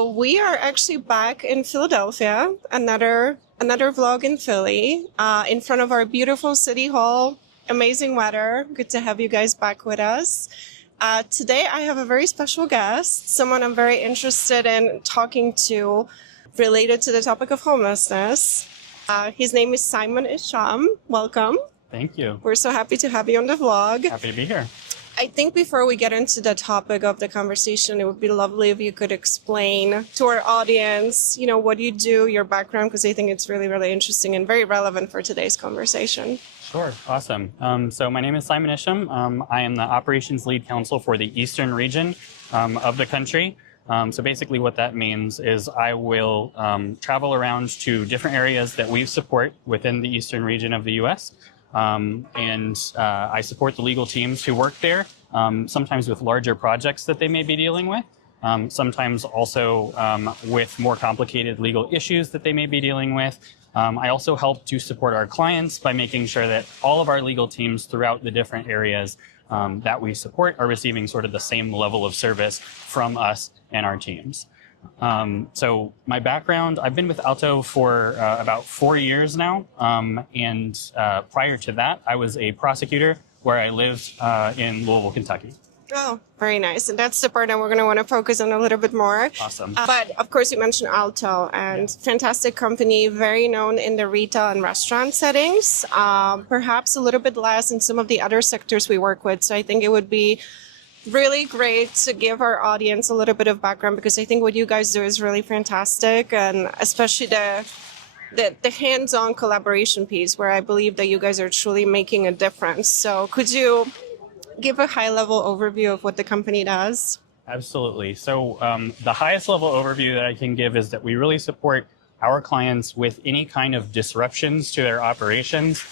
So we are actually back in Philadelphia, another vlog in Philly, in front of our beautiful city hall. Amazing weather. Good to have you guys back with us. Today I have a very special guest, someone I'm very interested in talking to related to the topic of homelessness. His name is Simon Isham. Welcome. Thank you. We're so happy to have you on the vlog. Happy to be here. I think before we get into the topic of the conversation, it would be lovely if you could explain to our audience, what you do, your background, because I think it's really, really interesting and very relevant for today's conversation. Sure. Awesome. So my name is Simon Isham. I am the operations lead counsel for the eastern region of the country. So basically what that means is I will travel around to different areas that we support within the eastern region of the U.S. I support the legal teams who work there, sometimes with larger projects that they may be dealing with, sometimes also with more complicated legal issues that they may be dealing with. I also help to support our clients by making sure that all of our legal teams throughout the different areas that we support are receiving sort of the same level of service from us and our teams. So my background, I've been with ALTO for about 4 years now. Prior to that, I was a prosecutor where I lived in Louisville, Kentucky. Oh, very nice. And that's the part that we're going to want to focus on a little bit more. Awesome. But of course, you mentioned ALTO, and fantastic company, very known in the retail and restaurant settings, perhaps a little bit less in some of the other sectors we work with. So I think it would be really great to give our audience a little bit of background, because I think what you guys do is really fantastic, and especially the hands-on collaboration piece where I believe that you guys are truly making a difference. So could you give a high-level overview of what the company does? Absolutely. So the highest level overview that I can give is that we really support our clients with any kind of disruptions to their operations.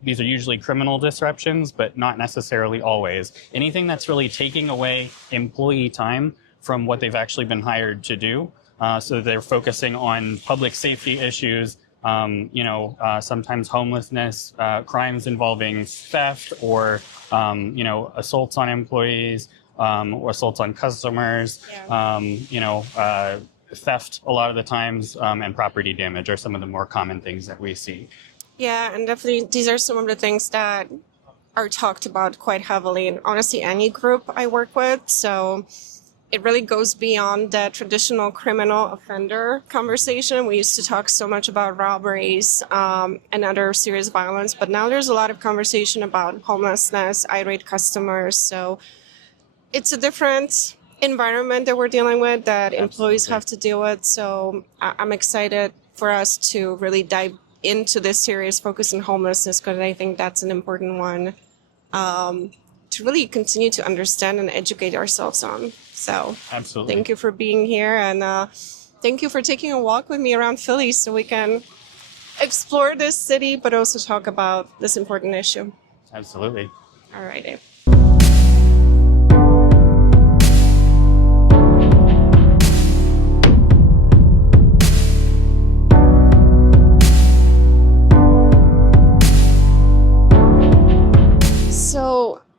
These are usually criminal disruptions, but not necessarily always. Anything that's really taking away employee time from what they've actually been hired to do. So they're focusing on public safety issues, sometimes homelessness, crimes involving theft or, assaults on employees, or assaults on customers, theft a lot of the times, and property damage are some of the more common things that we see. Yeah, and definitely these are some of the things that are talked about quite heavily in honestly any group I work with. So it really goes beyond the traditional criminal offender conversation. We used to talk so much about robberies and other serious violence, but now there's a lot of conversation about homelessness, irate customers. So it's a different environment that we're dealing with that employees have to deal with. So I'm excited for us to really dive into this serious focus on homelessness, because I think that's an important one to really continue to understand and educate ourselves on. So absolutely. Thank you for being here, and thank you for taking a walk with me around Philly so we can explore this city, but also talk about this important issue. Absolutely. All righty.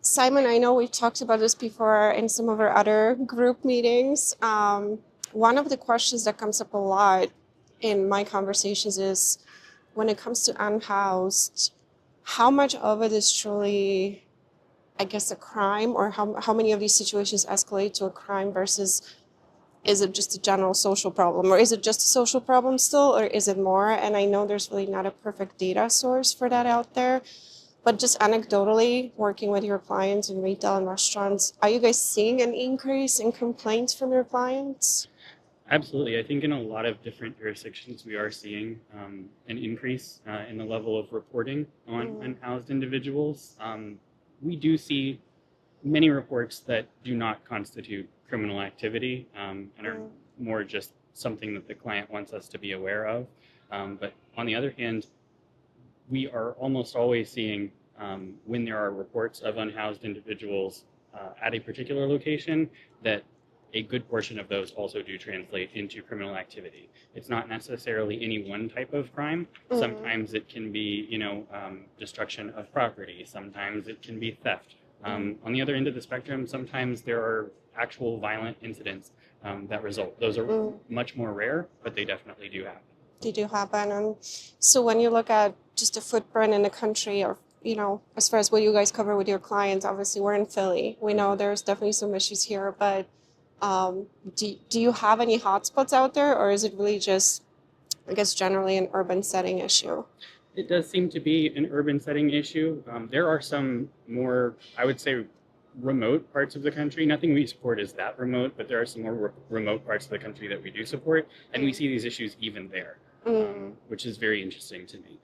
Simon, I know we've talked about this before in some of our other group meetings. One of the questions that comes up a lot in my conversations is, when it comes to unhoused, how much of it is truly, I guess, a crime, or how many of these situations escalate to a crime versus is it just a general social problem, or is it just a social problem still, or is it more? And I know there's really not a perfect data source for that out there. But just anecdotally, working with your clients in retail and restaurants, are you guys seeing an increase in complaints from your clients? Absolutely. I think in a lot of different jurisdictions, we are seeing an increase in the level of reporting on unhoused individuals. We do see many reports that do not constitute criminal activity and are more just something that the client wants us to be aware of. But on the other hand, we are almost always seeing when there are reports of unhoused individuals at a particular location, that a good portion of those also do translate into criminal activity. It's not necessarily any one type of crime. Sometimes it can be, destruction of property. Sometimes it can be theft. On the other end of the spectrum, sometimes there are actual violent incidents that result. Those are much more rare, but they definitely do happen. They do happen. And so when you look at just the footprint in the country, or as far as what you guys cover with your clients, obviously we're in Philly. We know there's definitely some issues here, but do you have any hotspots out there, or is it really just, I guess, generally an urban setting issue? It does seem to be an urban setting issue. There are some more, I would say, remote parts of the country. Nothing we support is that remote, but there are some more remote parts of the country that we do support, and we see these issues even there, which is very interesting to me.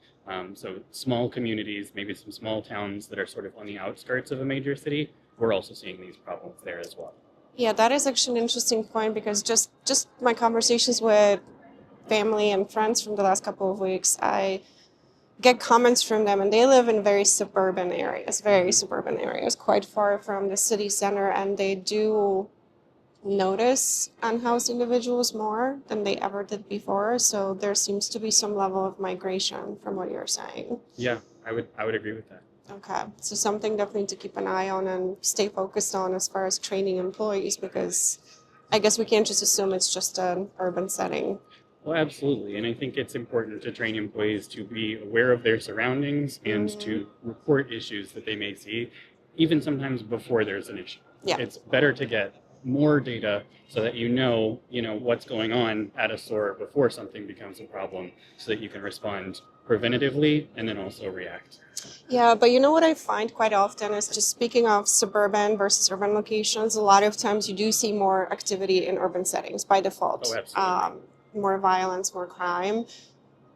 So small communities, maybe some small towns that are sort of on the outskirts of a major city, we're also seeing these problems there as well. Yeah, that is actually an interesting point, because just my conversations with family and friends from the last couple of weeks, I get comments from them, and they live in very suburban areas, quite far from the city center, and they do notice unhoused individuals more than they ever did before. So there seems to be some level of migration from what you're saying. Yeah, I would agree with that. Okay, so something definitely to keep an eye on and stay focused on as far as training employees, because I guess we can't just assume it's just an urban setting. Well, absolutely. And I think it's important to train employees to be aware of their surroundings and to report issues that they may see, even sometimes before there's an issue. Yeah. It's better to get more data so that you know what's going on at a store before something becomes a problem, so that you can respond preventatively and then also react. Yeah, but what I find quite often is, just speaking of suburban versus urban locations, a lot of times you do see more activity in urban settings by default. Oh, absolutely. More violence, more crime.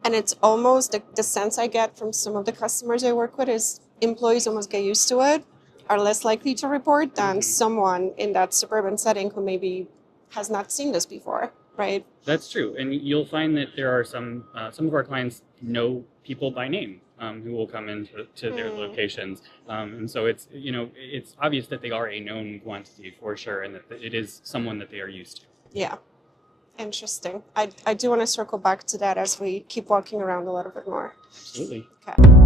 And it's almost the sense I get from some of the customers I work with is employees almost get used to it, are less likely to report than someone in that suburban setting who maybe has not seen this before, right? That's true. And you'll find that there are some of our clients know people by name who will come into their locations. And so it's obvious that they are a known quantity for sure, and that it is someone that they are used to. Yeah. Interesting. I do want to circle back to that as we keep walking around a little bit more. Absolutely. Okay.